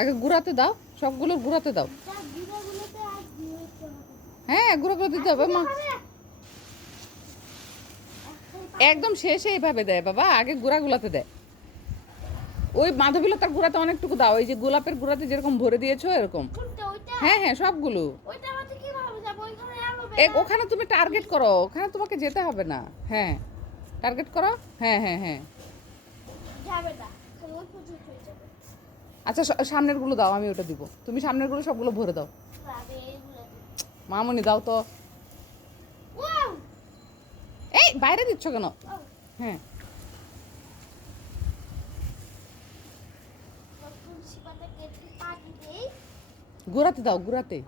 আগে গুঁড়াতে দাও, সবগুলো গুঁড়াতে দাও। হ্যাঁ, গুঁড়ো করে দিতে হবে মা। একদম শেষে এইভাবে দেয় বাবা, আগে গুঁড়া গুলাতে দেয়। ওই মাধবীলতার গুঁড়াতে অনেকটুকু দাও, এই যে গোলাপের গুঁড়াতে যেরকম ভরে দিয়েছো এরকম। হ্যাঁ হ্যাঁ, সবগুলো। ওখানে তুমি টার্গেট করো, ওখানে তোমাকে যেতে হবে না। হ্যাঁ, টার্গেট করো। হ্যাঁ হ্যাঁ হ্যাঁ। আচ্ছা, সামনের গুলো দাও, আমি ওটা দিব। তুমি সামনের গুলো সবগুলো ভরে দাও। মামনি দাও তো। এই বাইরে দিচ্ছ কেন? হ্যাঁ, গুঁড়াতে দাও, গুঁড়াতে।